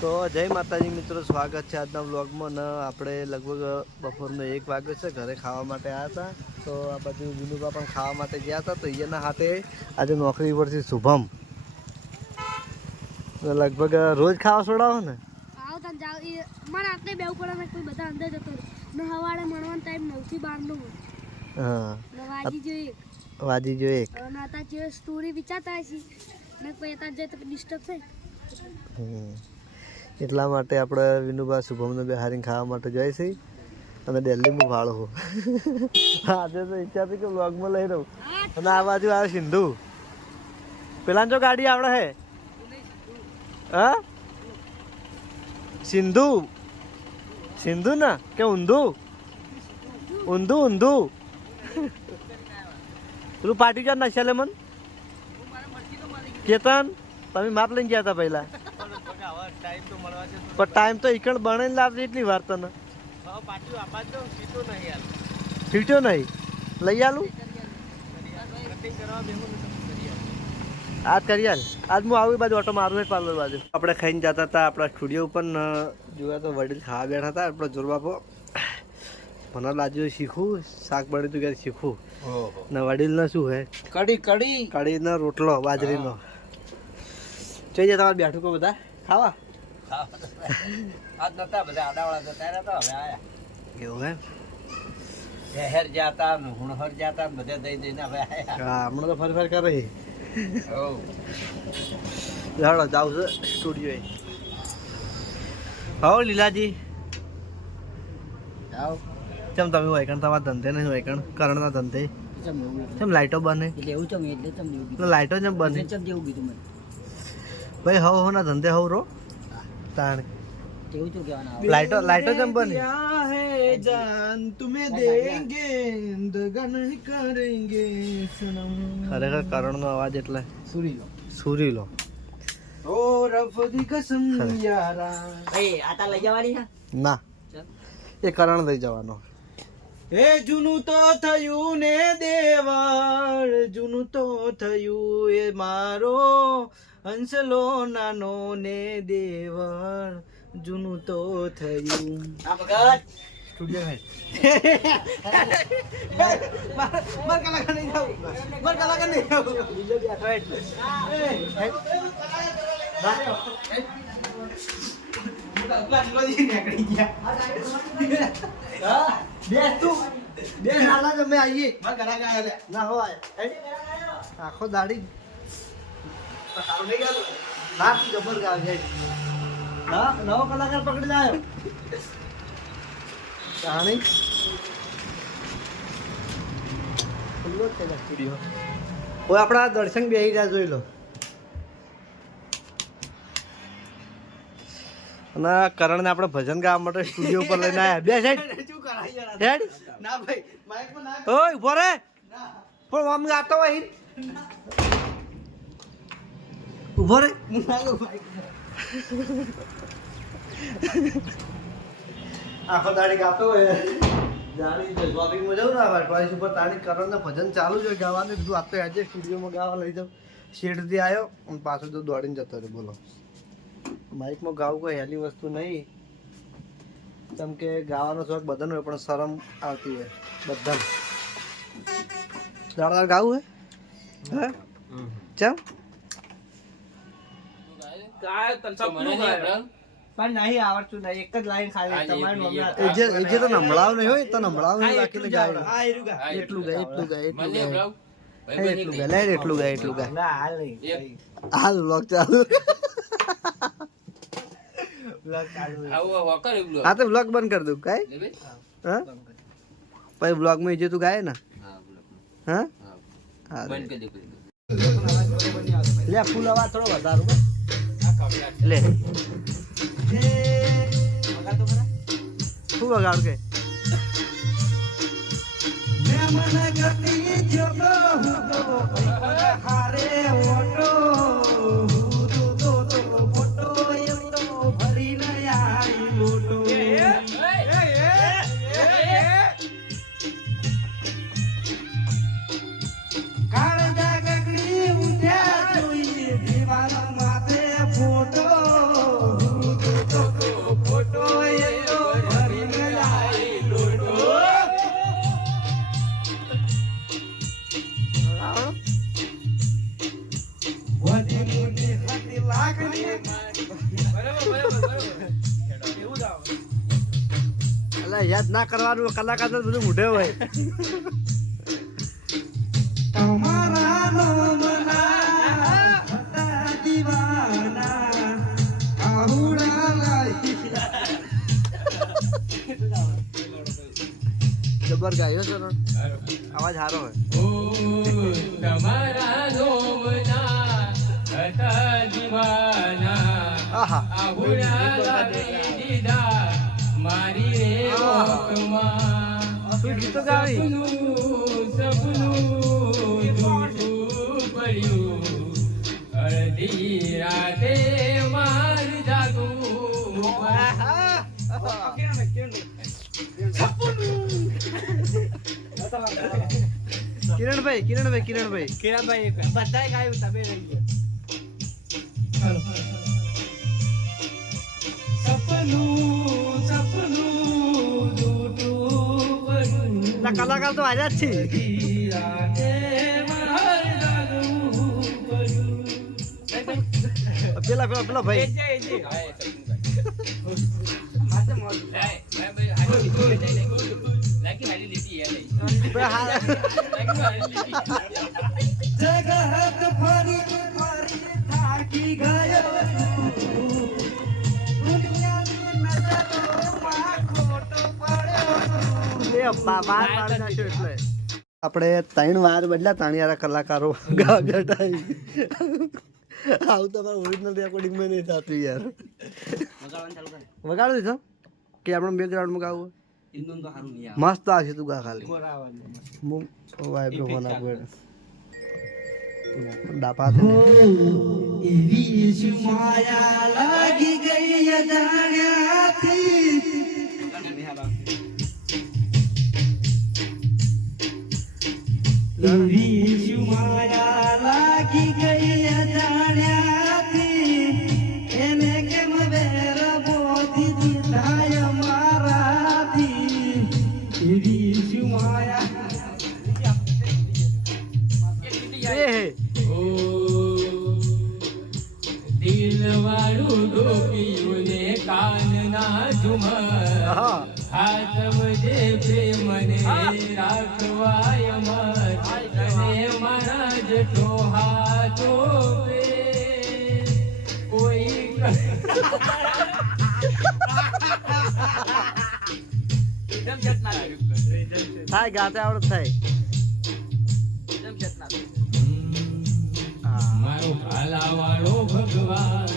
તો જય માતાજી મિત્રો, સ્વાગત છે આજના વ્લોગમાં ને આપણે લગભગ બપોરનો 1 વાગ્યો છે. ઘરે ખાવા માટે આવ્યા હતા. તો આ બાજુ વિનુભા પણ ખાવા માટે ગયા હતા. તો એના હાથે આજે નોકરી પરથી શુભમ લગભગ રોજ ખાવા છોડાવો ને હા વાજી જો એક સ્ટોરી વિચારતા ડિસ્ટર્બ એટલા માટે આપણે વિનુભા શુભમને બેહારીને ખાવા માટે જાય છે. અને દિલ્હીમાં ભાડો હો આજે તો ઈચ્છા હતી કે વ્લોગમાં લઈ રહું. અને આ બાજુ આવે સિંધુ. પેલા જો ગાડી આવડે હે હા સિંધુ સિંધુ ના કે ઊંધું ઊંધું ઊંધું પેલું પાટી જા ના ચાલે મન કેતન તમે માપ લઈને ગયા હતા પહેલા પણ ટાઈમ તો ઈકણ બને લાવજે એટલી વાર તને સીટો નહીં લઈ આલું આજ કરી આજ હું આવું બાજુ ઓટો મારું જ પાર્લર બાજુ આપણે ખાઈને જતા હતા આપણા સ્ટુડિયો ઉપર જોયા તો વડીલ ખાવા બેઠા હતા આપણો જોરબાપો મને લાગ્યું શીખવું શાક બન્યું તું ક્યારે શીખવું ને વડીલને શું હે કઢીનો રોટલો બાજરીનો જોઈ જાય તમારે બેઠું કો બધા ખાવા આજ નતા બધા આડાવાળા જતા રહ્યા હતા, હવે આયા એવું એમ શહેર જાતા હુણહર જાતા બધા દઈ દઈને હવે આયા. હા હમણાં તો ફરી કરે હો જાડો જાવ છે સ્ટુડિયો હો લીલાજી આવ ચમ તમે વાયકણ તમારા ધંધે નહીં વાયકણ કરણના ધંધે ચમ લાઈટો બને એટલે એવું ચમ એટલે ચમ જેવું કીધું લાઈટો ચમ બને ચમ જેવું કીધું મને ભાઈ હવ હો ના ધંધે હવ રો તાણ કેવું ચમ કહેવાના લાઈટો ચમ બને जान तुम्हें देंगे दगन करेंगे सनम ખરેખર કરણનો અવાજ એટલે सुरी लो સુરીલો ओ रब दी कसम यारा ભાઈ આતા લઈ જવાની છે ના એ કરણ લઈ જવાનો એ જૂનું તો થયું ને દેવર જૂનું તો થયું એ મારો હંસલો નાનો ને દેવર જૂનું તો થયું આ ભગત સ્ટુડિયો હે માર કલાકાર નહીં જાવ માર કલાકાર નહીં જાવ બીજો બેઠો એટલે બે નાલા તમે આવીએ માર કલાકાર ના હોય આખો દાડી ના તું જબર ગાવ જાય ના નવો કલાકાર પકડી લાયો જાણી ખુલ્લો છે સ્ટુડિયો ઓય આપણા દર્શન બેહી રહ્યા જોઈ લો અને કરણને આપણે ભજન ગાવા માટે સ્ટુડિયો ઉપર લઈને આવ્યા બે સાઈડ શું કરાય યાર હેડ ના ભાઈ માઈક માં ના ઓય ઉભો રે પણ આમ ગાતો હોય ઉભો રે આખો દાડી ગાતો હોય જાણી શોપિંગમાં જાઉં ને ટ્રોઈસ ઉપર તારી કરણને ભજન ચાલુ જ હોય ગાવાનું કીધું આ તો આજે સ્ટુડિયોમાં ગાવા લઈ જાઉં શેડથી આવ્યો અને પાછો તો દોડીને જતો રહ્યો બોલો માઇકમાં ગાવું કોઈ હેલી વસ્તુ નહીં કેમ કે ગાવાનો શોખ બધાનો હોય પણ શરમ આવતી હોય બધાને દાડા ગાવું હે હે ચમ પણ નહીં આવડતું નહીં એક જ લાઈન ખાલી તમારી મમ્મી જે તો નમળાવ નહીં હોય તો નમળાવ નહીં રાખીને ગાય એટલું ગાય એટલું ગાય એટલું ગાય એટલું ગાય લે એટલું ગાય એટલું ગાય ના હાલ નહીં હાલ વ્લોગ ચાલુ હા તો વ્લોગ બંધ કરી દઉં કાંઈ હા પછી વ્લોગમાં જે તું ગાય ને હા લે ફૂલ અવાજ થોડો વધારો લે શું વગાડ કે હારે ઓટો ભરી નયા મોટો અલા યાદ ના કરવાનું કલાકાર તો બધું મૂઢે હોય તમારા નામના હતા દીવાના આહુડા લાઈ જબર ગાયો છે ને અવાજ સારો હોય તમારા નોમના હતા દીવાના આહા આહુડા લાવી દીધા મારી રે ઓકમાં શું ગીતો ગાવી સપનું જૂઠું પડ્યું અડધી રાતે માર જાગું કિરણભાઈ કિરણભાઈ બધાય ગાયું તમે રહી ગયા સપનું જૂઠું પડ્યું ના કલાકાર તો આજા જ છે અડધી રાતે માર જાગું પડ્યું પેલા ભાઈ જગત ફરી ફરી થાકી ગયો દુનિયાની નજરોમાં ખોટો પડ્યો આપણે 3 વાર બદલ્યા તાણિયારા કલાકારો ગા બેઠા આવું તમારું ઓરિજિનલ રેકોર્ડિંગમાં નહીં થતું યાર વગાડી દીધો કે આપણે બેકગ્રાઉન્ડમાં ગાવું મસ્ત આવશે તું ગા ખાલી વાઇબ્રો નાખવું ડાપા એવી જ માયા લાગી ગઈ અજાણ્યાથી એવી જ માયા લાગી ગઈ અજાણ્યાથી એને કેમ વેર બોધી દીધાય મારાથી એવી જ માયા દિલ વાળું ડોક્યું ને કાનના ઝુમર હાથ મજે પ્રેમને રાખવાય મર તને મારા જઠો હાથો પે કોઈ થાય ગાતે આવડત થાય મારો ભાલાવાળો ભગવાન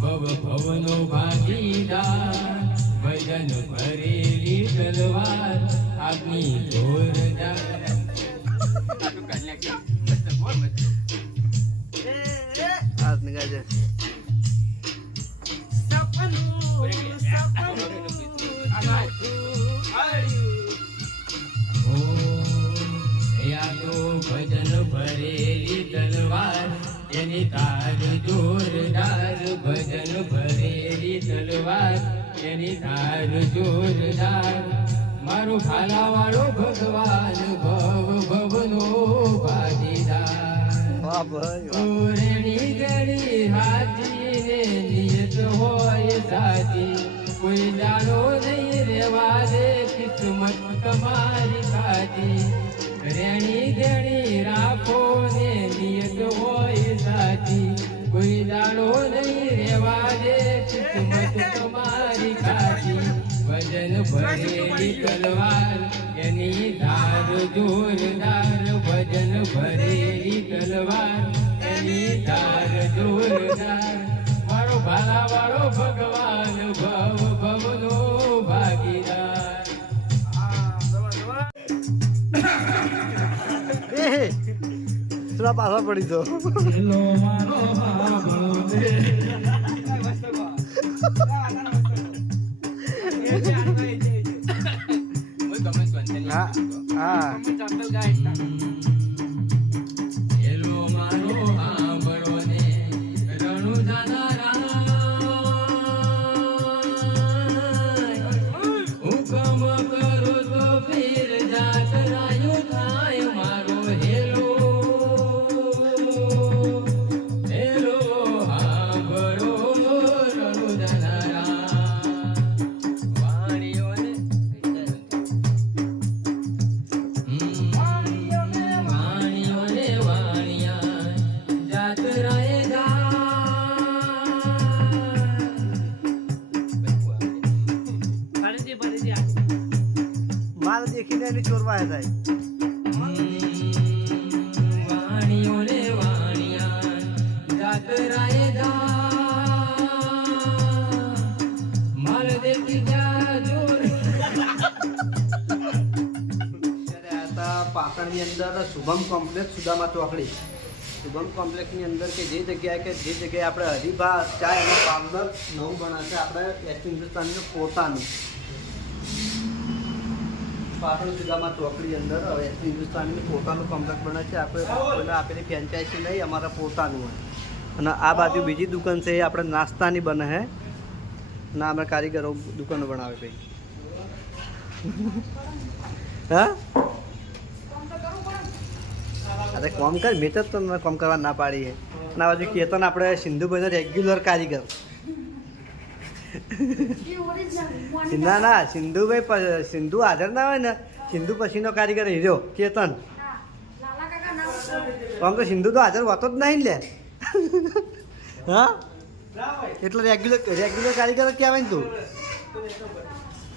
ભવ ભવનો ભાગીદાર ભજન ભરેલી તલવાર આપની જોરદાર હાથ નિકાળજે ભજન ભરેલી તલવાર એની તાર જોરદાર ભજન ભરેલી તલવાર એની તાર જોરદાર મારો ભાલાવાળો ભગવાન ભવ ભવનો ભાગીદાર વાહ ભાઈ રેણી ગણી હાથીને નિયત હોય સાથી કોઈ જાણો નહીં રેવા દે કિસ્મત તમારી ખાતી રેણી ગણી રાખો ને નિયત હોય સાથી કોઈ જાણો નહીં રેવા દે કિસ્મત તમારી ખાતી વજન ભરેલી તલવાર એની ધાર જોરદાર વજન ભરેલી તલવાર એની ધાર જોરદાર મારો ભાલાવાળો ભગવાન ભવ ભવનો ભાગીદાર થોડા પાછા પડી તો હા હેલો મારો આંબળો ને રણુ જાનારા હુકમ કરો તો ફેર જાત રાયો થાય મારો હેલો હેલો આંબળો રણુ જાનારા માલ દેખીને એની ચોરવા થાય. વાણીઓ રે વાણિયા જાતરાએ જા માલ દેખી જા જોર. અત્યારે આ હતા પાટણની અંદર શુભમ કોમ્પ્લેક્સ સુદામા ચોકડી. શુભમ કોમ્પ્લેક્સની અંદર કે જે જગ્યાએ આપણે હરિભા ચા અને પાર્લર નવું બનાવશે આપણે એસ હિન્દુસ્તાનનું પોતાનું. પાટણ સુદામા ચોકડી અંદર હવે એસ હિન્દુસ્તાનનું પોતાનું કોમ્પ્લેક્સ બને છે. આપણે કોઈને આપેલી ફ્રેન્ચાઇઝી નહીં, અમારા પોતાનું હોય. અને આ બાજુ બીજી દુકાન છે એ આપણે નાસ્તાની બને છે. ના અમે કારીગરો દુકાનો બનાવે ભાઈ. હા અરે કોમ કર, મેં તો તમને કોમ કરવા ના પાડી છે. અને આ બાજુ કેતન આપણે સિંધુભાઈનો રેગ્યુલર કારીગર. ના ના સિંધુભાઈ સિંધુ હાજર ના હોય ને, સિંધુ પછીનો કારીગર હીરો કેતન. આમ તો સિંધુ તો હાજર હોતો જ નહીં લે. હા એટલે રેગ્યુલર કારીગર કહેવાય ને તું.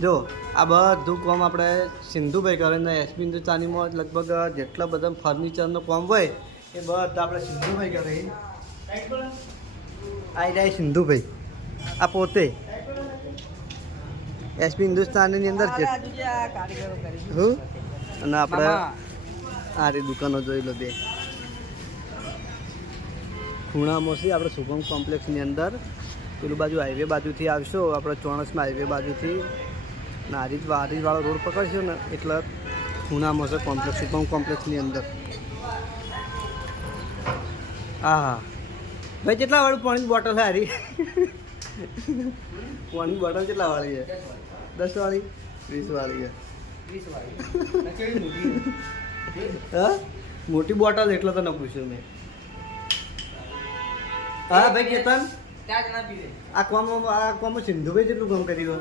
જો આ બધું કામ આપણે સિંધુભાઈ કરે ને એસપી હિન્દુસ્તાનીમાં લગભગ જેટલા બધા ફર્નિચરનો કામ હોય એ બધા આપણે સિંધુભાઈ કરે. આ જાય સિંધુભાઈ, આ પોતે એસપી હિન્દુસ્તાનની અંદર હું અને આપણે આ રી દુકાનો જોઈ લો બે ખૂણામાં છે. આપણે શુભમ કોમ્પ્લેક્સની અંદર પેલું બાજુ હાઈવે બાજુથી આવશો, આપણે ચોણસમાં હાઈવે બાજુથી હારીજવાળો રોડ પકડશો ને એટલે ખૂણામાં છે કોમ્પ્લેક્સ, શુભમ કોમ્પ્લેક્સની અંદર. હા હા ભાઈ કેટલા વાળું પાણીની બોટલ છે હારી? પાણીની બોટલ કેટલા વાળી છે? 10 વાળી 20 વાળી છે? હા મોટી બોટલ એટલે તો ન પૂછ્યું મેં. હા ભાઈ કેતન આ કોમ સિંધુભાઈ જેટલું કામ કરી દો.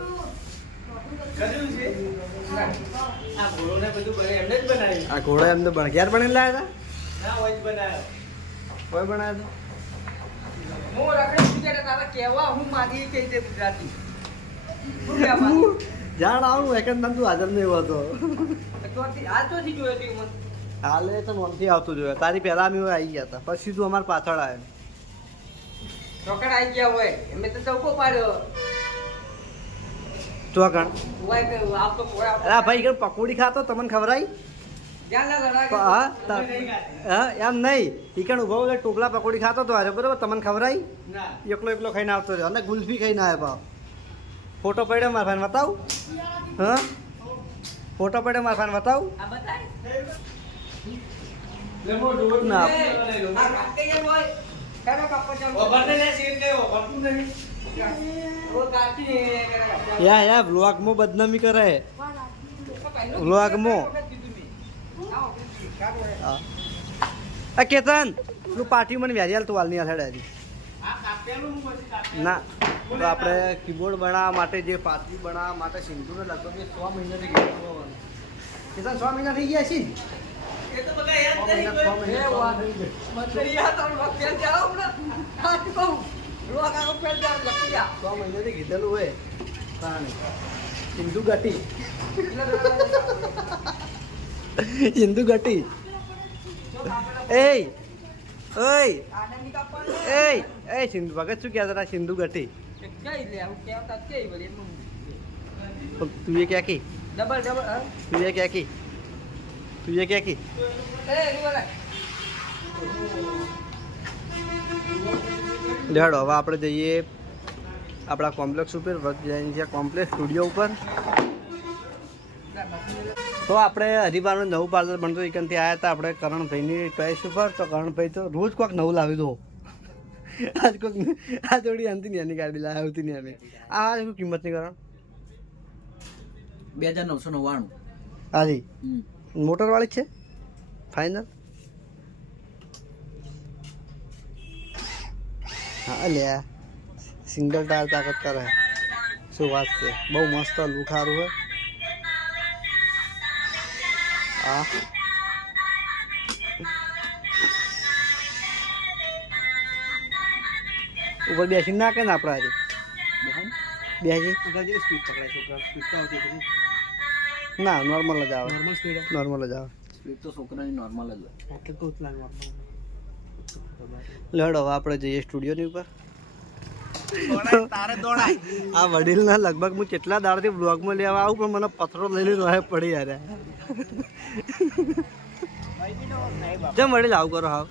આ ઘોડો એમને ક્યારે બની લાયા હતા? કોઈ બનાવ્યા જાણ આવું એક તું હાજર નહીં હતો. હાલે તો નોનથી આવતું જોઈએ. તારી પહેલા અમે આવી ગયા હતા, પછી તું અમારે પાછળ આવ્યો. ચોકડ આવી ગયા હોય એમે તો ચૌકો પાડ્યો. ચોકણ આવતો અરે ભાઈ કે પકોડી ખાતો તમને ખવડાવી? હા એમ નહીં, ઈકણ ઉભો ટોપલા પકોડી ખાતો તો હારે બરોબર, તમને ખવડાવી? એકલો ખાઈને આવતો રહ્યો અને ગુલ્ફી ખાઈને આવ્યો ભાવ. ફોટો પડ્યો મારા ફાઈને બતાવું? હા ફોટો પડ્યો મારા ફાઈને બતાવું? ના યા વ્લોગમાં બદનામી કરે. વ્લોગમાં આ કેતન તું પાર્ટી મને વ્યાજ્યાલ તું હાલની હાથે ના તો આપણે કીબોર્ડ બનાવવા માટે જે પાર્ટી બનાવવા માટે સિંધુને લગભગ 6 મહિનાથી કેતન 6 મહિના થઈ ગયા છે. 6 મહિનાથી કીધેલું હોય સિંધુ ગટી સિંધુ ગટી. એ સિંધુ ભગત શું કહેતા હતા? સિંધુ ગટી તું એ ક્યાં કી? તું એ ક્યાં કી? તું એ ક્યાં કી? લેડો હવે આપણે જઈએ આપણા કોમ્પ્લેક્સ ઉપર, કોમ્પ્લેક્સ સ્ટુડિયો ઉપર. તો આપણે હરિભાઈનું નવું પાર્લર બનતો એકનથી આવ્યા હતા આપણે કરણભાઈની ચોઈસ ઉપર. તો કરણભાઈ તો રોજ કોઈક નવું લાવી દો. આજ કોઈક આ જોડી અંતિની એની ગાડી લાવી આવતી નહીં અમે. આ શું કિંમતની કરણ? 2999. હાજી મોટરવાળી છે ફાઇનલ? હા લે સિંગલ ટાયર તાકાત કરે. શું વાત છે, બહુ મસ્ત લુક સારું હોય. હા ઉપર બેસી નાખે ને આપણે આજે બેસી સ્પીડ પકડાય છોકરા, સ્પીડ તો આવતી હતી. ના નોર્મલ જ આવે, નોર્મલ સ્પીડ નોર્મલ જ આવે. સ્પીડ તો છોકરાની નોર્મલ જ હોય. એટલે કહું છું નોર્મલ. લેડો હવે આપણે જઈએ સ્ટુડિયોની ઉપર. તારે દોડાય. આ વડીલના લગભગ હું કેટલા દાડથી બ્લોગમાં લેવા આવું પણ મને પથરો લઈ લઈને વાહે પડી યાર. જેમ વડીલ આવું કરો હાવ.